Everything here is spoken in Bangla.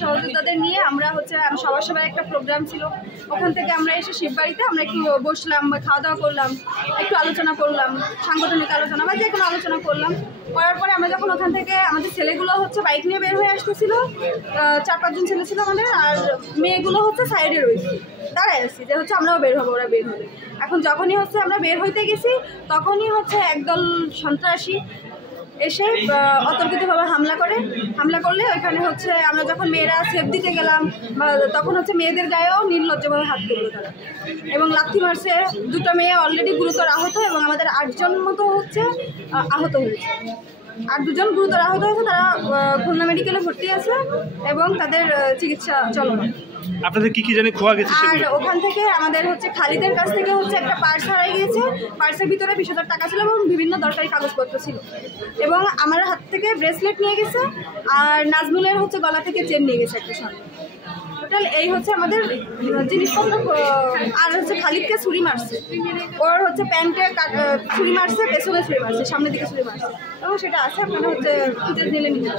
সহযোদ্ধাদের নিয়ে আমরা সবার একটা প্রোগ্রাম ছিল, ওখান থেকে আমরা এসে শিববাড়িতে আমরা একটু বসলাম, খাওয়া দাওয়া করলাম, একটু আলোচনা করলাম, সাংগঠনিক আলোচনা বা যে কোনো আলোচনা করলাম। করার পরে আমরা যখন ওখান থেকে আমাদের ছেলেগুলো বাইক নিয়ে বের হয়ে আসতেছিল, 4-5 জন ছেলে ছিল আমাদের, আর মেয়েগুলো সাইডে রয়েছে, দাঁড়ায় আসছি যে আমরাও বের হবো, ওরা বের হবে। এখন যখনই আমরা বের হইতে গেছি তখনই একদল সন্ত্রাসী এসে অতর্কিতভাবে হামলা করলে ওইখানে আমরা যখন মেয়েরা সেফ দিতে গেলাম তখন মেয়েদের গায়েও নির্লজ্জভাবে হাত তুললো তারা, এবং লাথি মারছে। 2টা মেয়ে অলরেডি গুরুতর আহত, এবং আমাদের 8 জন মতো আহত হয়েছে, আর 2 জন গুরুতর আহত হয়েছে। তারা খুলনা মেডিকেলে ভর্তি আছে এবং তাদের চিকিৎসা চলমান। আপনাদের কি জানি খোয়া গেছে? আর ওখান থেকে আমাদের খালিদের কাছ থেকে একটা পার্স হারিয়ে গিয়েছে। পার্সের ভিতরে 20,000 টাকা ছিল এবং বিভিন্ন দরকারি কাগজপত্র ছিল, এবং আমার হাত থেকে ব্রেসলেট নিয়ে গেছে, আর নাজমুলের গলা থেকে চেন নিয়ে গেছে একটা সামনে। টোটাল এই আমাদের জিনিসপত্র। আর খালিদকে ছুরি মারছে, ওর প্যান্টে ছুরি মারছে, পেছনে ছুরি মারছে, সামনের দিকে ছুরি মারছে, এবং সেটা আছে। আপনারা নিলে নিতে